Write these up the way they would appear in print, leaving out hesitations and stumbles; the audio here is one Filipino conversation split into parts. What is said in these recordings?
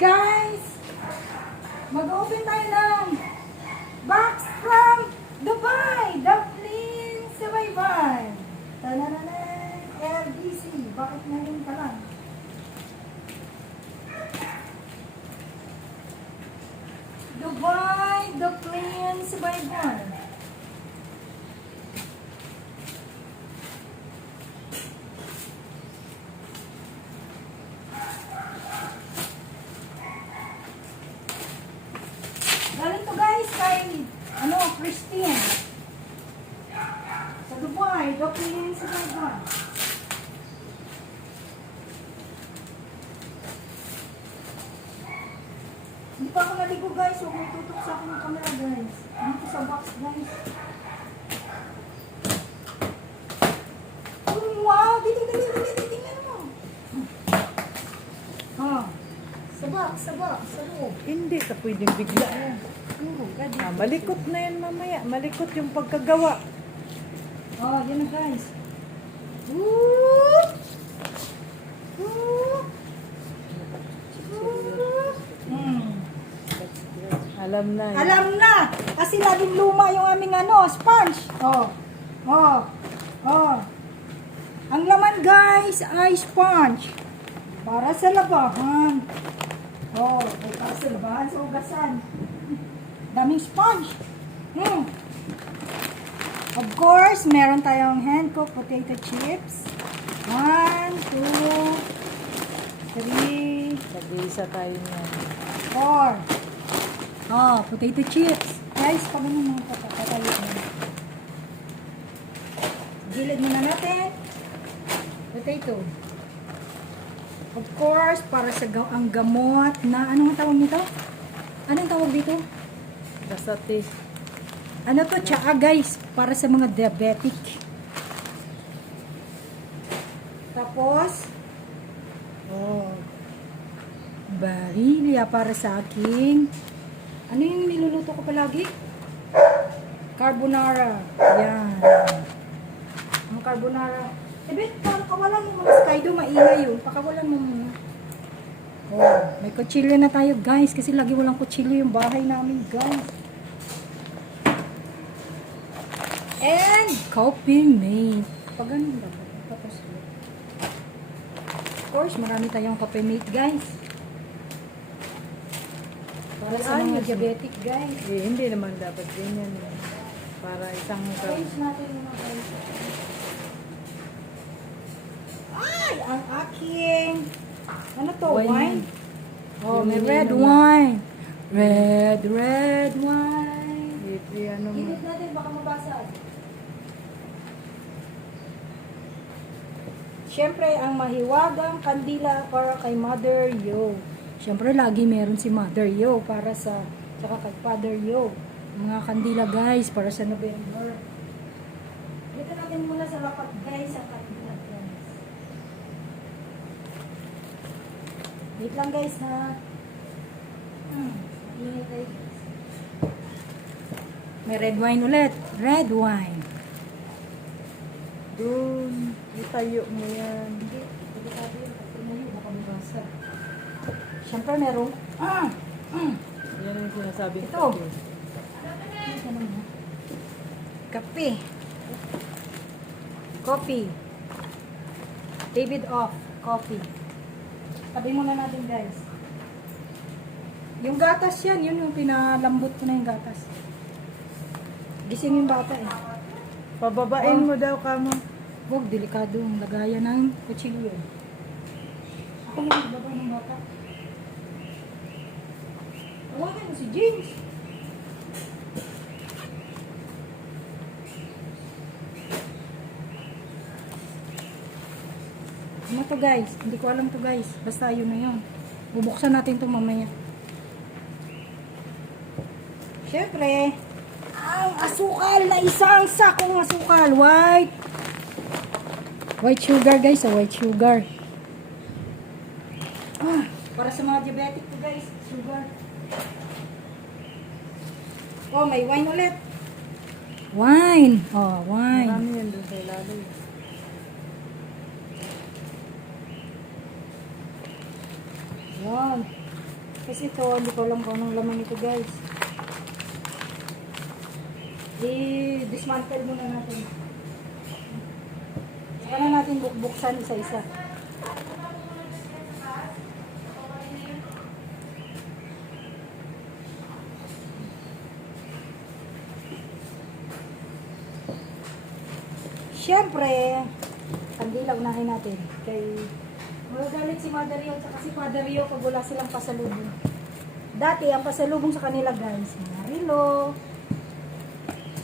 Guys, mag-open tayo ng box from Dubai. Dublin Survival. Tanananan, LBC. Bakit ngayon ka lang? Dubai, Dublin Survival. Galing to guys kay Christine. Sa Dubai, Dublin Survival. Hindi pa ako naligo guys. Huwag may tutok sa akin ng camera guys. Dito sa box guys. Oh, wow! Dito. Tingnan mo. Oh. Sa box. Sa loob. Hindi ka pwedeng bigla yan. Malikot na yan mamaya. Malikot yung pagkagawa. Oh, yan na guys. Woo! Alam na yan. Alam na! Kasi laging luma yung aming sponge. Oh. Ang laman guys ay sponge. Para sa labahan. Oh, may para sa labahan sa ugasan. Daming sponge. Of course, meron tayong hand-cooked potato chips. 1, 2, 3, Tag-iisa tayo niyan. 4. Oh, potato chips. Guys, pag ano mga patatayo na. Gilid muna natin. Potato. Of course, para sa ang gamot na, anong tawag nito? Anong tawag dito? Kasate. Ano to? Tsaa guys, para sa mga diabetic. Tapos, barilya para sa aking, ano yung niluluto ko palagi? Carbonara. Yan. Ang carbonara. Bet, pakawalan mo muna sa kaido, maingay yun. Pakawalan mo muna. Oh, may kutsilyo na tayo guys, kasi lagi walang kutsilyo yung bahay namin guys. And coffee mate. Pag ganun dapat. Tapos, of course, marami tayong coffee mate guys. Para sa mga diabetic guys. Eh, hindi naman dapat ganyan. Para isang Change natin yung mga guys. Ay, ang aking ano to? Wine? Oh, may red wine. Red wine. ano mo. Init natin, baka mabasag. Siyempre, ang mahiwagang kandila para kay Mother Yo. Siyempre, lagi meron si Mother Yo para sa, saka kay Father Yo. Mga kandila guys, para sa November. Dito natin muna sa lapat guys, sa kandila guys. Wait lang guys ha. Init tayo guys. May red wine ulit. Red wine. Doon. Itayo mo yan. Hindi. Delikado yun. Pag tumayo, baka mabasa. Siyempre meron. Yan yung sinasabi Ito. ko. Kape. Coffee. David off. Coffee. Tabi muna natin guys. Yung gatas yan. Yun yung pinalambot ko na yung gatas. Gising yung bata eh. Pababain mo daw ka mo. Huwag, delikado ang lagayan ng kutsilyo. Ako yung nagbaba ng bata. Tawagan mo si James. Ano to guys? Hindi ko alam to guys. Basta yun na yun. Bubuksan natin to mamaya. Siyempre, ang asukal na isang sakong asukal. White sugar guys. White sugar. Para sa mga diabetic to guys. Sugar. Oh, may wine ulit. Wine. Oh, wine. Marami yan doon sa ilalim. Yan. Tapos ito, hindi ko alam kung anong laman ito guys. I-dismantle muna natin. Saka na natin buksan isa-isa. Siyempre, kandila unahin natin. Kay magagalit si Mother Rio at si Father Rio pag wala silang pasalubong. Dati, ang pasalubong sa kanila guys, mga relo,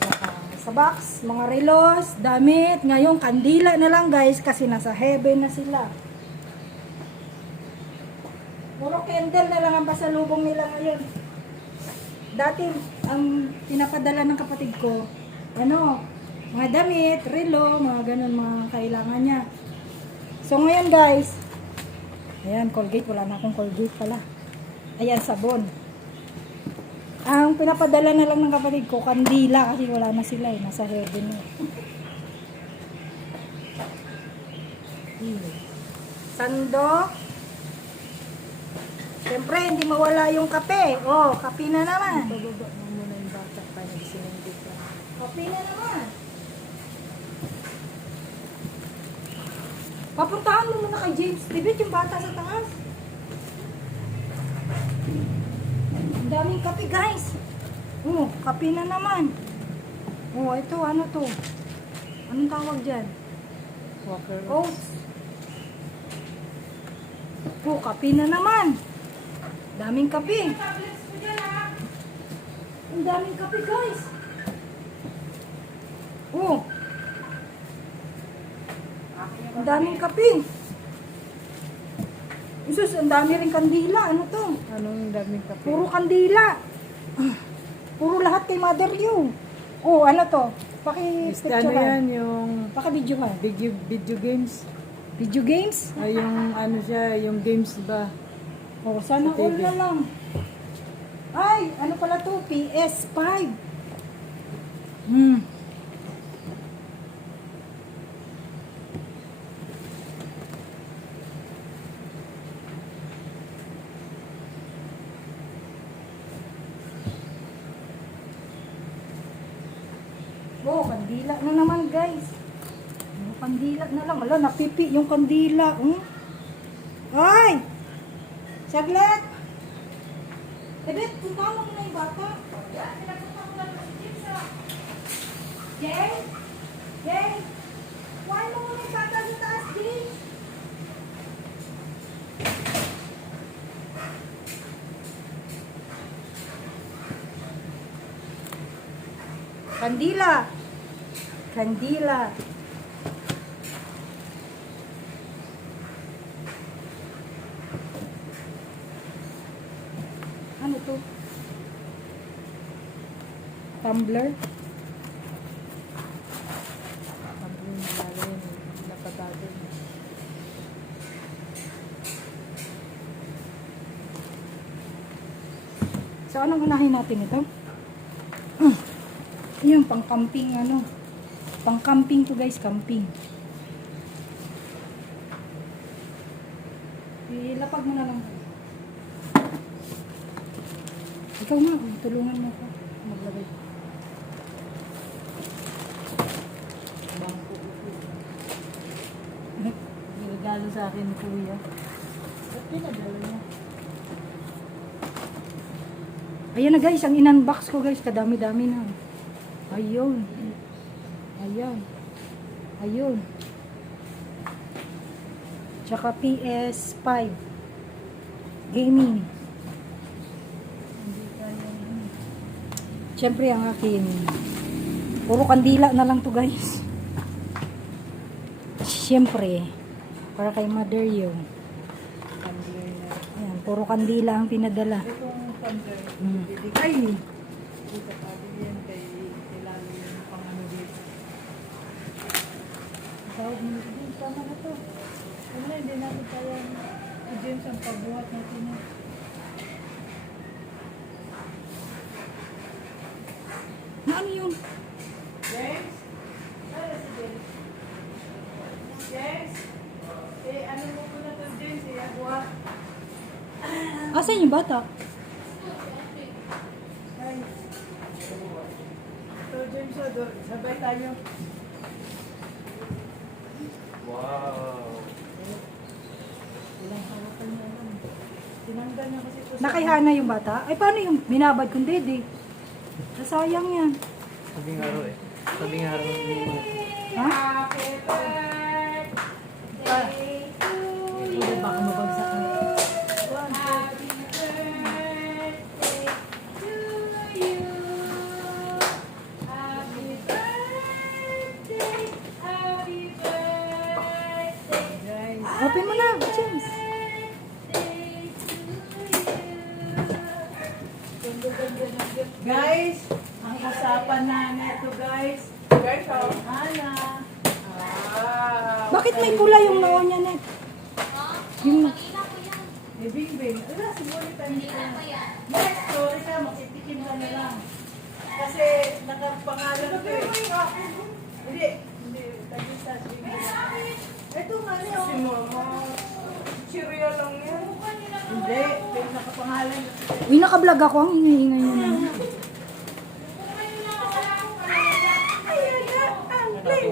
saka sa box, mga relos, damit. Ngayon, kandila na lang guys kasi nasa heaven na sila. Puro candle na lang ang pasalubong nila ngayon. Dati, ang pinapadala ng kapatid ko, mga damit, relo, mga ganun, mga kailangan niya. So ngayon guys, ayan, Colgate, wala na akong Colgate pala. Ayan, sabon. Ang pinapadala na lang ng kapatid ko, kandila, kasi wala na sila eh, nasa heaven na. Sandok. Siyempre, hindi mawala yung kape. Oh, kape na naman. Bababa mo muna yung bata pa nagsinindi ka. Kape na naman. Papuntahan mo muna kay James Tibet, yung bata sa taas. Ang daming kape, guys. Oh, kape na naman. Oh, ito, ano to? Anong tawag dyan? Walker. Oats. Oh, kape na naman. Daming kape. Ang daming kape, guys. Oh. Ang daming kape. Isus, ang dami rin kandila. Ano to? Anong daming kape? Puro kandila. Puro lahat kay Mother Yu. Oh, ano to? Ano yan, yung Paki-videohan. video games. Video games? Ay, yung ano siya, yung games ba? Oh, sana Sa all TV. na lang. Ay, ano pala to? PS5. Oh, kandila na naman, guys. Oh, kandila na lang. Ala, napipi yung kandila. Ay! Saglit! Ebet, punta mo muna yung bata. James? James? Kuhain mo muna yung bata sa taas, James. Kandila. Kandila. Ano to? Tumbler? Sabi yung lalim, napatagod. So, anong unahin natin ito? Yun, pang-camping, Pang-camping to guys, camping. Ilapag mo na lang. Ikaw nga, tulungan mo ako. Maglagay. Bangko ito. Nilagalo sa akin, kuya. Ba't pinadala niya? Ayan na guys, ang in-unbox ko guys, kadami-dami na. Ayun. Ayan. Ayun. Tsaka PS5. Gaming. Siyempre ang akin. Puro kandila na lang to guys. Siyempre. Para kay Mother Yu. Tumbler na. Ayan, puro kandila ang pinadala. Itong tumbler, Ay! dito pa din yan kay kilala yung pang-ano dito. Tawag mo ito. Tama na to. Ano na, hindi natin kaya si James ang pagbuhat natin yan. Na ano yun? James? Ano si James? James? Ano mo ko na to James? Buhat. Asan yung bata? Ay. So, James, sabay tayo. Wow. Ilang harapan niya lang. Tinanggal niya kasi ito sa... Nakihana yung bata? Ay, paano yung binabad kong dede? Nasayang yan. Sabing araw eh. Sabing araw ni Ha? Hindi, baka mabagsak na. Guys, Open mo na, James. guys, ang usapan na neto guys. Guys, Ana. Bakit may kulay yung nawa niya, Net? Yung... May bingbing. Ala, simulitan nito. Next, sorry ka, makitikim ka na lang. Kasi nakapangalan ko eh. Hindi, hindi. Tagisa, ito nga niyo. Si Mama. Cereal lang yan. Hindi, may nakapangalan. Uy, nakablog ako. Ang ingay-ingay niya naman.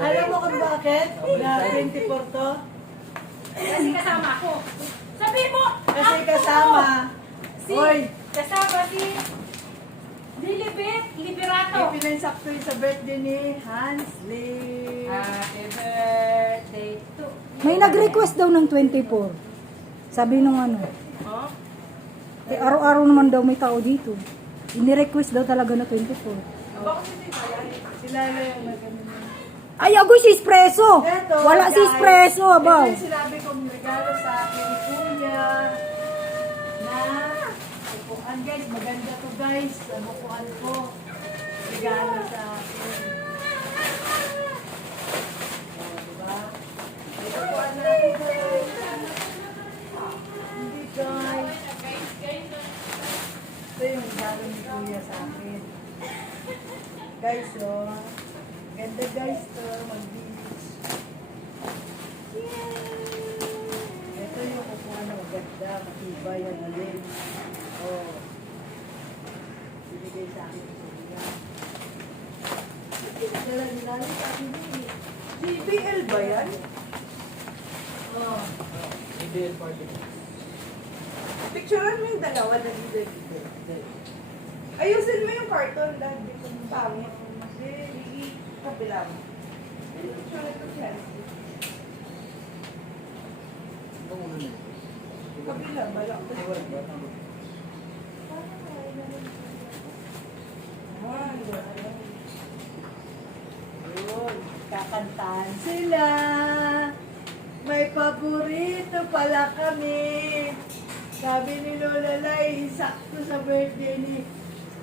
Alam mo kung bakit? Na 24 to? Kasi kasama ako. Sabi mo! Kasi kasama. Si, Hoy, kasama si Lilibet Liberato. ipinansakto yun sa birthday ni Hansley. Happy birthday to... May nag-request daw ng 24. Sabi nung ano. Oh? Eh, araw-araw naman daw may tao dito. Ini-request daw talaga na 24. Bakit hindi ba yan? Sila na yung nagano. Ay, agoy si Espresso! Eto, Wala si guys. Espresso, abaw! Ito yung sinabi kong regalo sa akin ni Kuya na upuan guys. Maganda to guys. Ang upuan ko. Regalo sa akin. O, diba? May upuan na ako guys. Hindi guys. Ito yung regalo ni Kuya sa akin. Guys, oh. Ganda guys to, mag-beach. Ito yung upuan na maganda, matibay, ang alin. Oh. Binigay sa akin ito. Pinadala nila sa akin din. JBL ba yan? Oh. Ideal party. Picturean mo yung dalawa na dito. Ayusin mo yung carton dahil dito mo pangit. Hindi, kabila mo. Picture ito siya. Kabila, balak ko. Yun, kakantahan sila. May paborito pala kami. Sabi ni Lola Lai, sakto sa birthday ni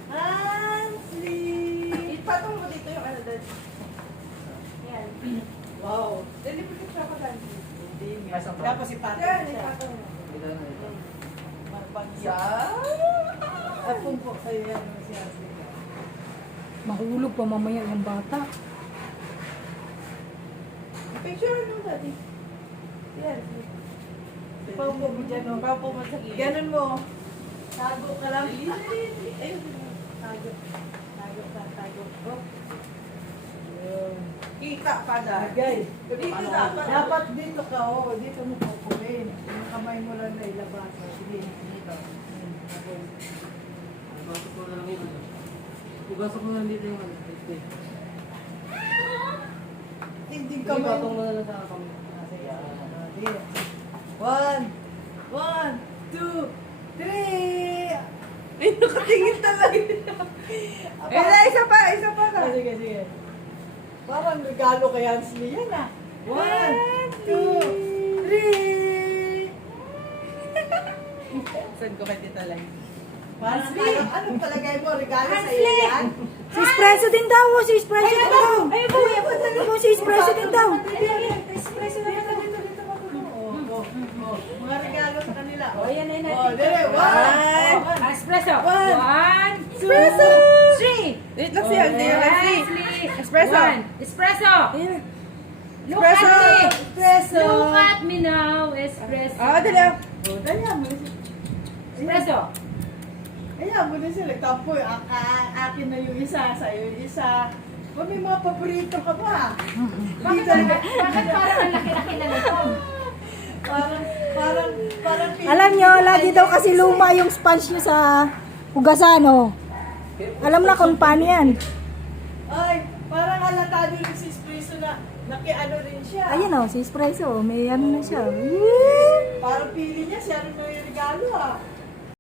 Hansley. Ipatong mo dito yung ano doon. Yan. Wow. Delivery siya pa lang. Hindi nga. Kasang pa. Tapos ipatong Yan, siya. ipatong mo. Mapagsa. Sa... Apong po sa'yo yan si Hansley. Mahulog pa mamaya yung bata. Picture mo dati. Yan. Paupo mo dyan, oh. Paupo mo sa ganun mo. Tago ka lang. Ayun. Tago. Tago ka, tago. Oh. Yun. Kita pa dahil. Guys, Dito dapat. dapat dito ka, oh. Dito mo pupuin. Yung kamay mo lang na ilabas. Oh. Sige, dito. Pasok ko na lang yun. Pugasok mo lang dito yung ano. Hindi Hindi, kamay patong mo. mo na lang sa kami. Sige, dito. 1, 2, 3. Ay, nakatingin talaga. Eh, isa pa ka. Sige, sige. Parang regalo kay Hansley yan ah. 1, 2, 3. Saan ko kay Tita Lai? Parang anong palagay mo? Regalo sa iyo yan? Si Espresso din daw, si Espresso din daw. Si Espresso din daw. Espresso na dito, dito, dito. Mga regalo sa kanila. O, yan na Oh, natin. dali. 1. Espresso. One. 1, 2, Espresso. 3. Wait lang siya. Hindi yan lang si. Espresso. Espresso. Look Espresso. at me. Espresso. Look at me now. Espresso. Ah, dali. Dali mo. Espresso. Espresso. Kaya mo na sila. Tampo, akin na yung isa, sa'yo yung isa. May mga paborito ka pa. Bakit parang ang laki-laki na nito? Parang Alam nyo, lagi daw kasi luma yung sponge nyo sa hugasan, oh. Alam na kung paano yan. Ay, parang halata din yung si Espresso na nakiano rin siya. Ayun, oh, si espresso. May ano na siya. Parang pili niya, siya rin may regalo ah.